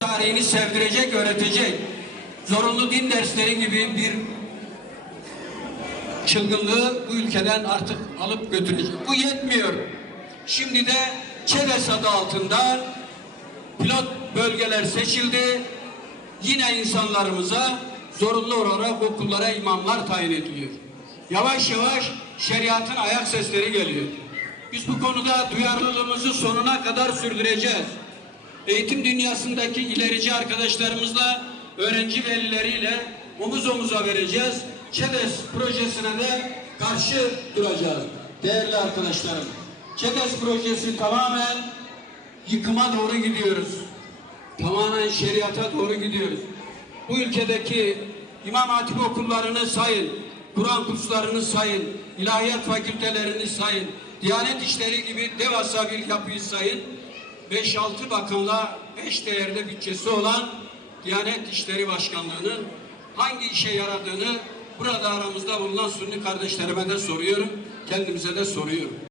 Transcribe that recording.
tarihini sevdirecek, öğretecek. Zorunlu din dersleri gibi bir çılgınlığı bu ülkeden artık alıp götürecek. Bu yetmiyor. Şimdi de ÇEDES adı altında pilot bölgeler seçildi. Yine insanlarımıza zorunlu olarak okullara imamlar tayin ediliyor. Yavaş yavaş şeriatın ayak sesleri geliyor. Biz bu konuda duyarlılığımızı sonuna kadar sürdüreceğiz. Eğitim dünyasındaki ilerici arkadaşlarımızla, öğrenci velileriyle omuz omuza vereceğiz. ÇEDES projesine de karşı duracağız. Değerli arkadaşlarım, ÇEDES projesi tamamen yıkıma doğru gidiyoruz. Tamamen şeriata doğru gidiyoruz. Bu ülkedeki İmam Hatip okullarını sayın, Kur'an kurslarını sayın, ilahiyat fakültelerini sayın, Diyanet İşleri gibi devasa bir yapıyı sayın. 5-6 bakanla eş değerde bütçesi olan Diyanet İşleri Başkanlığı'nın hangi işe yaradığını burada aramızda bulunan Sünni kardeşlerime de soruyorum, kendimize de soruyorum.